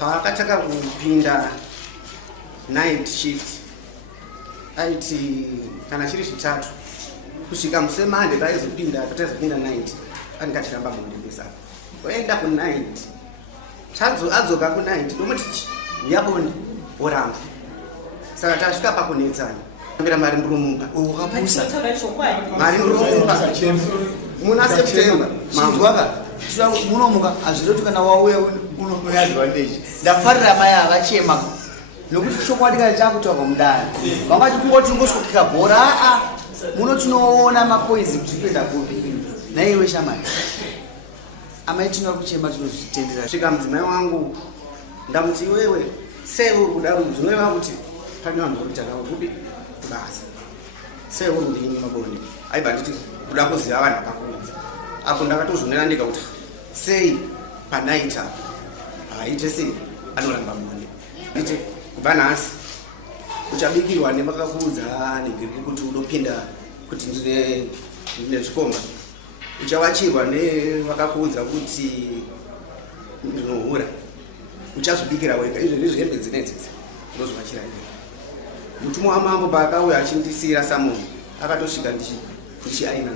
paakataka kupinda night shift aiti kana chiri chitatu kusvika musemande paizopinda night andikachiramba mundembesa oenda kunight adzoka kunight domuti yaboni oramba saka tasvika pakunetsana ambira mari ndurumuka mari ndurumuka muna september manzwaka munomuka azviroti kana wauya unoadvantage ndafarira mai avachema nokuti chokwadi kana chakutaurwa mudare vangati kungoti ngosvokika bhora munotinoona mapoizi kuti kuenda kupi naiwe shamai amai tinoda kuchema tinozvitendera svika mudzimai wangu ndamuti iwewe sei uri kudaro zvinoreva kuti pane vanhu vari kuchaka kupi kubasa sei uri kudini maboni aibva nditi kuda kuziva vanhu vakakuudza apo ndakatozvionera ndega kuti sei panaiti apo haite sei anoramba mone nditi kubva nhasi uchabikirwa nevakakuudza negiriki kuti unopinda kuti ndine zvikomba uchavachirwa nevakakuudza kuti ndinohura uchazvibikira wega izvo ndizvo hembe dzinedzidzi ndozvivachira mutumwa wamambo paakauya achindisiyira samunhu akatosvika ndichi aina